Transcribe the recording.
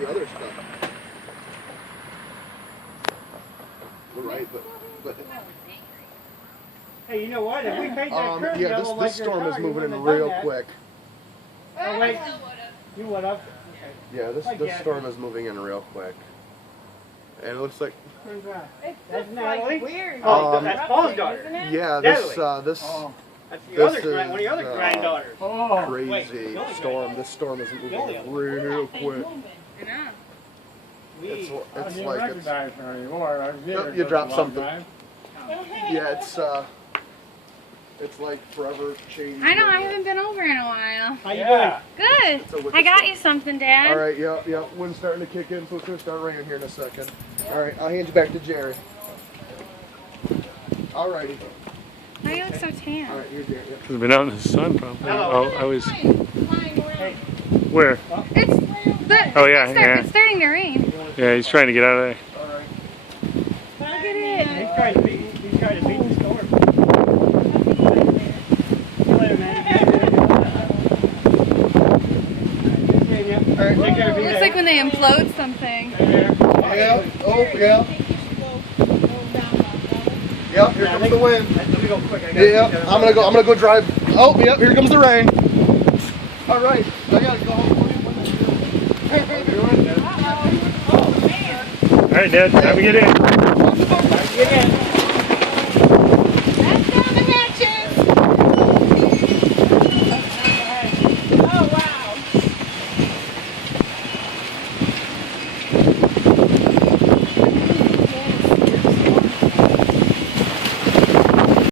the other stuff. You're right, but Hey, you know what? If we paid that curtain yeah, double this like your storm car, is you moving in wouldn't have real done that. quick. Oh, wait. You would have? Okay. Yeah, this storm is moving in real quick. And it looks like That's Natalie. Weird. Oh, that's Paul's daughter. yeah, Natalie. this That's the This other one of your other is, granddaughters. crazy storm. This storm is moving real quick. It's like it's, you dropped something. Yeah, it's like forever changing. I know, I haven't been over in a while. How you doing? Good. I got you something, Dad. All right, yeah. Wind's starting to kick in, so it's going to start raining here in a second. All right, I'll hand you back to Jerry. All righty. Why do you look so tan? All right, here's Jerry. Yeah. He's been out in the sun, probably. Hello. Oh, I was. Where? Oh, yeah, It's starting to rain. Yeah, he's trying to get out of there. All right. Look at it. He's trying to beat the storm. All right, take care. Looks like when they implode something. Yeah. Oh, yeah. Yep. Here comes the wind. Let me go quick. Yeah. I'm gonna go drive. Oh, yep. Here comes the rain. All right. I gotta go home. All right, Dad, time to get in. Get in.